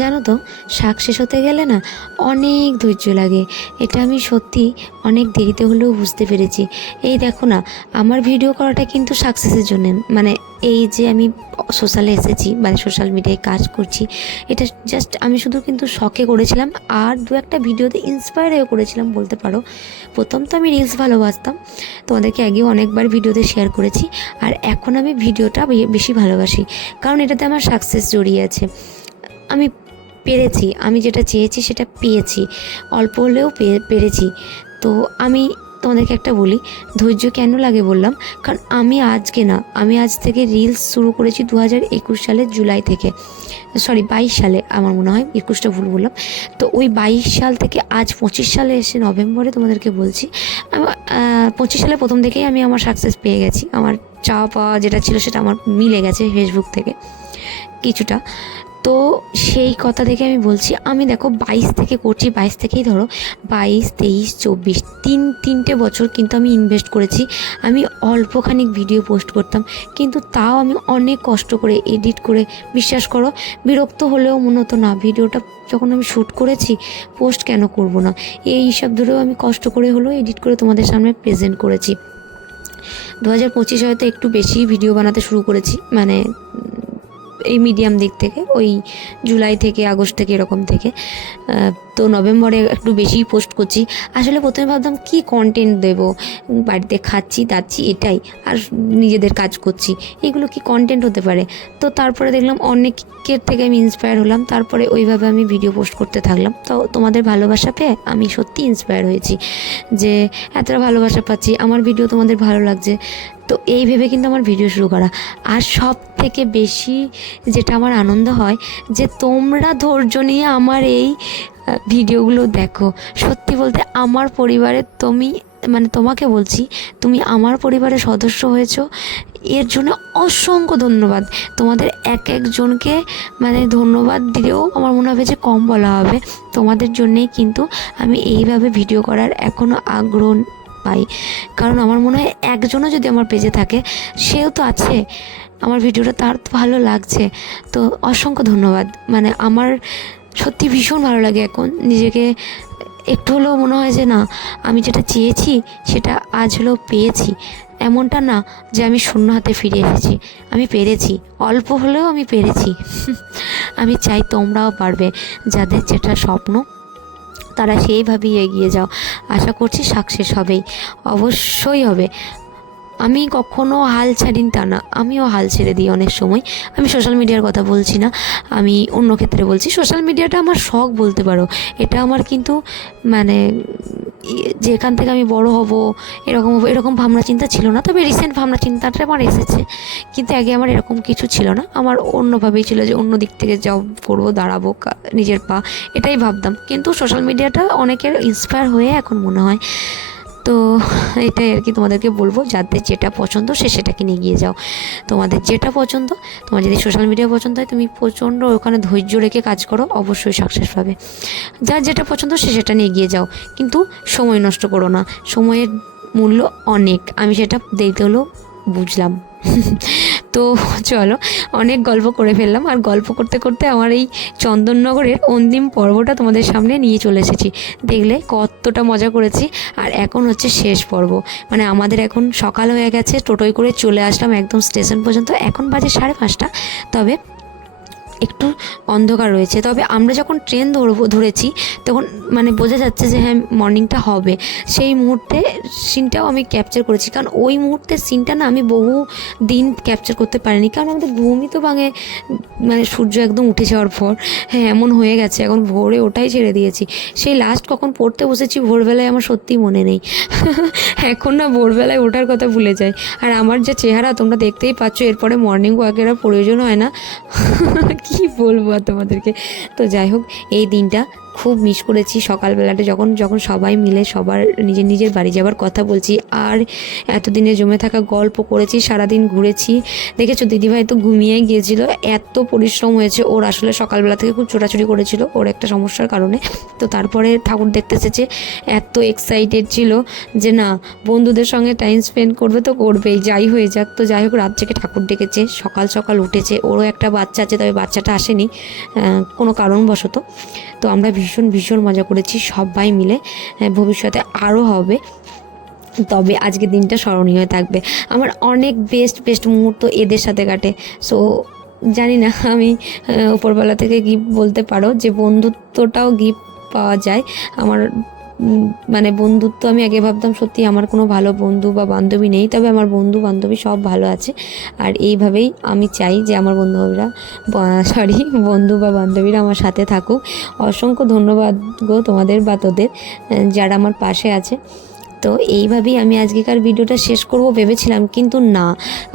জানো তো, সাকসেস হতে গেলে না অনেক ধৈর্য লাগে। এটা আমি সত্যি অনেক দেরিতে হলেও বুঝতে পেরেছি। এই দেখো না, আমার ভিডিও করাটা কিন্তু সাকসেসের জন্য, মানে এই যে আমি সোশ্যালে এসেছি, মানে সোশ্যাল মিডিয়ায় কাজ করছি, এটা জাস্ট আমি শুধু কিন্তু শখে করেছিলাম। আর দু একটা ভিডিওতে ইন্সপায়ার হয়ে করেছিলাম বলতে পারো। প্রথম তো আমি রিলস ভালোবাসতাম, তোমাদেরকে আগেও অনেকবার ভিডিওতে শেয়ার করেছি। আর এখন আমি ভিডিওটা বেশি ভালোবাসি, কারণ এটাতে আমার সাকসেস জড়িয়ে আছে। আমি পেরেছি, আমি যেটা চেয়েছি সেটা পেয়েছি, অল্প হলেও পেরেছি। তো আমি তোমাদেরকে একটা বলি, ধৈর্য কেন লাগে বললাম, কারণ আমি আজ থেকে রিলস শুরু করেছি 2021 সালের জুলাই থেকে, সরি 22 সালে, আমার মনে হয় 21টা ভুল বললাম। তো ওই 22 সাল থেকে আজ 25 সালে এসে নভেম্বরে তোমাদেরকে বলছি, আমি 25 সালে প্রথম থেকেই আমি আমার সাকসেস পেয়ে গেছি। আমার চাওয়া পাওয়া যেটা ছিল সেটা আমার মিলে গেছে ফেসবুক থেকে কিছুটা। তো সেই কথা থেকে আমি বলছি, আমি দেখো 22 থেকে করছি, 22 থেকেই ধরো 22, 23, 24 তিনটে বছর কিন্তু আমি ইনভেস্ট করেছি। আমি অল্পখানিক ভিডিও পোস্ট করতাম, কিন্তু তাও আমি অনেক কষ্ট করে এডিট করে, বিশ্বাস করো বিরক্ত হলেও মনে হতো না, ভিডিওটা যখন আমি শ্যুট করেছি পোস্ট কেন করব না, এই হিসাব ধরেও আমি কষ্ট করে হলেও এডিট করে তোমাদের সামনে প্রেজেন্ট করেছি। 2025 হয়তো একটু বেশি ভিডিও বানাতে শুরু করেছি, মানে এই মিডিয়াম দিক থেকে, ওই জুলাই থেকে আগস্ট থেকে এরকম থেকে। তো নভেম্বরে একটু বেশিই পোস্ট করছি। আসলে প্রথমে ভাবতাম কি কন্টেন্ট দেবো, বাড়িতে খাচ্ছি দাচ্ছি এটাই, আর নিজেদের কাজ করছি, এগুলো কি কন্টেন্ট হতে পারে। তো তারপরে দেখলাম অনেকের থেকে আমি ইন্সপায়ার হলাম, তারপরে ওইভাবে আমি ভিডিও পোস্ট করতে থাকলাম। তো তোমাদের ভালোবাসা পেয়ে আমি সত্যি ইন্সপায়ার হয়েছি, যে এতটা ভালোবাসা পাচ্ছি, আমার ভিডিও তোমাদের ভালো লাগছে। তো এই ভেবে কিন্তু আমার ভিডিও শুরু করা। আর সব থেকে বেশি যেটা আমার আনন্দ হয়, যে তোমরা ধৈর্য নিয়ে আমার এই ভিডিওগুলো দেখো। সত্যি বলতে আমার পরিবারের মানে তোমাকে বলছি, তুমি আমার পরিবারের সদস্য হয়েছো, এর জন্য অসংখ্য ধন্যবাদ। তোমাদের এক একজনকে মানে ধন্যবাদ দিলেও আমার মনে হবে যে কম বলা হবে। তোমাদের জন্যেই কিন্তু আমি এইভাবে ভিডিও করার এখনও আগ্রহ পাই, কারণ আমার মনে হয় একজনও যদি আমার পেজে থাকে, সেও তো আছে, আমার ভিডিওটা তার তো ভালো লাগছে। তো অসংখ্য ধন্যবাদ। মানে আমার সত্যি ভীষণ ভালো লাগে এখন নিজেকে, একটু হলেও মনে হয় যে না, আমি যেটা চেয়েছি সেটা আজ হলেও পেয়েছি। এমনটা না যে আমি শূন্য হাতে ফিরে এসেছি, আমি পেরেছি, অল্প হলেও আমি পেরেছি। আমি চাই তোমরাও পারবে, যাদের যেটা স্বপ্ন তারা সেইভাবেই এগিয়ে যাও। আশা করছি সাকসেস হবেই, অবশ্যই হবে। আমি কখনো হাল ছাড়িনি তা না, আমিও হাল ছেড়ে দিই অনেক সময়। আমি সোশ্যাল মিডিয়ার কথা বলছি না, আমি অন্য ক্ষেত্রে বলছি। সোশ্যাল মিডিয়াটা আমার শখ বলতে পারো, এটা আমার কিন্তু মানে যেখান থেকে আমি বড় হব এরকম ভাবনা চিন্তা ছিল না। তবে রিসেন্ট ভাবনা চিন্তাটা আমার এসেছে, কিন্তু আগে আমার এরকম কিছু ছিল না। আমার অন্যভাবেই ছিল যে অন্য দিক থেকে জব করবো, দাঁড়াবো নিজের পা, এটাই ভাবতাম। কিন্তু সোশ্যাল মিডিয়াটা অনেকের ইন্সপায়ার হয়ে এখন মনে হয়। তো এটাই আর কি তোমাদেরকে বলবো, যাদের যেটা পছন্দ সেটাকে নিয়ে গিয়ে যাও। তোমাদের যেটা পছন্দ, তোমার যদি সোশ্যাল মিডিয়া পছন্দ হয়, তুমি প্রচণ্ড ওখানে ধৈর্য রেখে কাজ করো, অবশ্যই সাকসেস পাবে। যার যেটা পছন্দ সেটা নিয়ে গিয়ে যাও, কিন্তু সময় নষ্ট করো না। সময়ের মূল্য অনেক, আমি সেটা দেরিতে হলেও বুঝলাম। তো চলো, অনেক গল্প করে ফেললাম, আর গল্প করতে করতে আমার এই চন্দননগরের অন্তিম পর্বটা তোমাদের সামনে নিয়ে চলে এসেছি। দেখলে কতটা মজা করেছি। আর এখন হচ্ছে শেষ পর্ব, মানে আমাদের এখন সকাল হয়ে গেছে, টোটোয় করে চলে আসলাম একদম স্টেশন পর্যন্ত। এখন বাজে 5:30, তবে একটু অন্ধকার রয়েছে। তবে আমরা যখন ট্রেন ধরেছি তখন মানে বোঝা যাচ্ছে যে হ্যাঁ মর্নিংটা হবে। সেই মুহূর্তে সিনটাও আমি ক্যাপচার করেছি, কারণ ওই মুহূর্তের সিনটা না আমি বহু দিন ক্যাপচার করতে পারিনি, কারণ আমাদের ঘুমই তো ভাঙে, মানে সূর্য একদম উঠে যাওয়ার পর। হ্যাঁ এমন হয়ে গেছে, এখন ভোরে ওটাই ছেড়ে দিয়েছি। সেই লাস্ট কখন পড়তে বসেছি ভোরবেলায় আমার সত্যিই মনে নেই। এখন না ভোরবেলায় ওঠার কথা ভুলে যায়। আর আমার যে চেহারা তোমরা দেখতেই পাচ্ছ, এরপরে মর্নিং ওয়াকের প্রয়োজন হয় না। কি বলবো আর তোমাদেরকে। তো যাই হোক, এই দিনটা খুব মিস করেছি সকালবেলাটা যখন যখন সবাই মিলে সবার নিজের নিজের বাড়ি যাবার কথা বলছি, আর এতদিনে জমে থাকা গল্প করেছি, সারাদিন ঘুরেছি। দেখেছো দিদিভাই তো ঘুমিয়ে গিয়েছিল, এত পরিশ্রম হয়েছে ওর। আসলে সকালবেলা থেকে খুব ছোটাছুটি করেছিল ওর একটা সমস্যার কারণে। তো তারপরে ঠাকুর দেখতে এসেছে, এত এক্সাইটেড ছিল যে না বন্ধুদের সঙ্গে টাইম স্পেন্ড করবে তো করবেই, যাই হয়ে যাক। তো যাই হোক রাত থেকে ঠাকুর ডেকেছে, সকাল সকাল উঠেছে। ওরও একটা বাচ্চা আছে, তবে বাচ্চাটা আসেনি কোনো কারণবশত। তো আমরা ভীষণ ভীষণ মজা করেছি সবাই মিলে, ভবিষ্যতে আরও হবে। তবে আজকের দিনটা স্মরণীয় হয়ে থাকবে। আমার অনেক বেস্ট বেস্ট মুহূর্ত এদের সাথে কাটে। সো জানি না, আমি উপরবেলা থেকে গিফট বলতে পারো যে বন্ধুত্বটাও গিফট পাওয়া যায়। আমার মানে বন্ধুত্ব, আমি আগে ভাবতাম সত্যি আমার কোনো ভালো বন্ধু বা বান্ধবী নেই, তবে আমার বন্ধু বান্ধবী সব ভালো আছে। আর এইভাবেই আমি চাই যে আমার বন্ধু বা বান্ধবীরা আমার সাথে থাকুক। অসংখ্য ধন্যবাদ গো তোমাদের বা তোদের যারা আমার পাশে আছে। তো এইভাবেই আমি আজকেকার ভিডিওটা শেষ করব ভেবেছিলাম, কিন্তু না,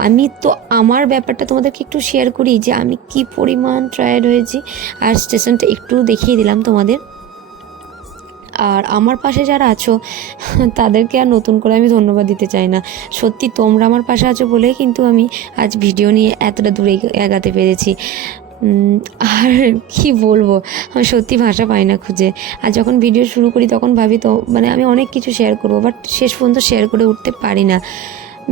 আমি তো আমার ব্যাপারটা তোমাদেরকে একটু শেয়ার করি যে আমি কি পরিমাণ টায়ার্ড হয়েছি। আর স্টেশনটা একটু দেখিয়ে দিলাম তোমাদের। আর আমার পাশে যারা আছো তাদেরকে আর নতুন করে আমি ধন্যবাদ দিতে চাই না। সত্যি তোমরা আমার পাশে আছো বলেই কিন্তু আমি আজ ভিডিও নিয়ে এতটা দূরে এগাতে পেরেছি। আর কি বলবো, আমি সত্যি ভাষা পাই না খুঁজে। আর যখন ভিডিও শুরু করি তখন ভাবি তো মানে আমি অনেক কিছু শেয়ার করবো, বাট শেষ পর্যন্ত শেয়ার করে উঠতে পারি না।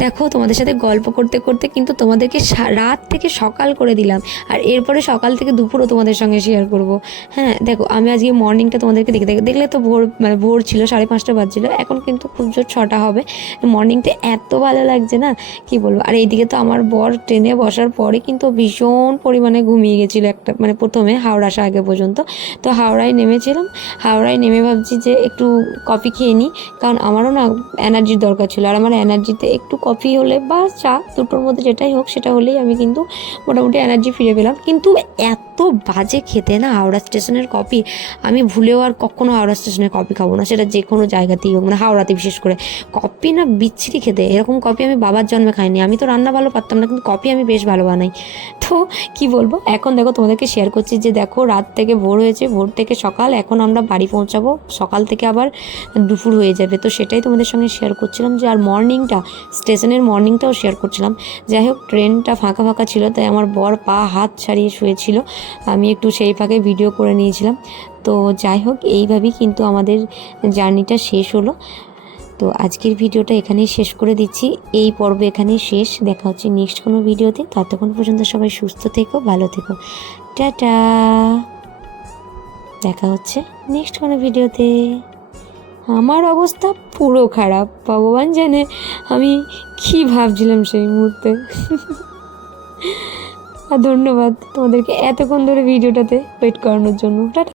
দেখো তোমাদের সাথে গল্প করতে করতে কিন্তু তোমাদেরকে রাত থেকে সকাল করে দিলাম, আর এরপরে সকাল থেকে দুপুরও তোমাদের সঙ্গে শেয়ার করব। হ্যাঁ দেখো, আমি আজকে মর্নিংটা তোমাদেরকে দেখলে তো ভোর ছিল, 5:30 বাজছিল, এখন কিন্তু খুব জোর 6টা হবে। মর্নিংটা এত ভালো লাগছে না কি বলবো। আর এইদিকে তো আমার বর ট্রেনে বসার পরে কিন্তু ভীষণ পরিমাণে ঘুমিয়ে গেছিলো একটা, মানে প্রথমে হাওড়া আসা আগে পর্যন্ত। তো হাওড়ায় নেমেছিলাম, হাওড়ায় নেমে ভাবছি যে একটু কফি খেয়ে নিই, কারণ আমারও না এনার্জির দরকার ছিল। আর আমার এনার্জিতে একটু কফি হলে বা চা, দুটোর মধ্যে যেটাই হোক সেটা হলেই আমি কিন্তু মোটামুটি এনার্জি ফিরে পেলাম। কিন্তু এত বাজে খেতে না হাওড়া স্টেশনের কফি, আমি ভুলেও আর কখনো হাওড়া স্টেশনের কফি খাবো না, সেটা যে কোনো জায়গাতেই হোক, মানে হাওড়াতে বিশেষ করে। কফি না বিচ্ছিরি খেতে, এরকম কফি আমি বাবার জন্মে খাইনি। আমি তো রান্না ভালো পারতাম না, কিন্তু কফি আমি বেশ ভালো বানাই। তো কি বলবো, এখন দেখো তোমাদেরকে শেয়ার করছি যে দেখো রাত থেকে ভোর হয়েছে, ভোর থেকে সকাল, এখন আমরা বাড়ি পৌঁছাবো, সকাল থেকে আবার দুপুর হয়ে যাবে। তো সেটাই তোমাদের সঙ্গে শেয়ার করছিলাম যে, আর মর্নিংটা স্টেশনের মর্নিংটাও শেয়ার করছিলাম। যাই হোক ট্রেনটা ফাঁকা ফাঁকা ছিল, তাই আমার বর পা হাত ছাড়িয়ে শুয়েছিল, আমি একটু সেই ফাঁকে ভিডিও করে নিয়েছিলাম। তো যাই হোক এইভাবেই কিন্তু আমাদের জার্নিটা শেষ হলো। তো আজকের ভিডিওটা এখানেই শেষ করে দিচ্ছি, এই পর্ব এখানেই শেষ। দেখা হচ্ছে নেক্সট কোনো ভিডিওতে, ততক্ষণ পর্যন্ত সবাই সুস্থ থেকো, ভালো থেকো, টাটা। দেখা হচ্ছে নেক্সট কোনো ভিডিওতে। আমার অবস্থা পুরো খারাপ, ভগবান জানে আমি কি ভাবছিলাম সেই মুহূর্তে। আর ধন্যবাদ তোমাদেরকে এতক্ষণ ধরে ভিডিওটাতে ওয়েট করানোর জন্য। টাটা।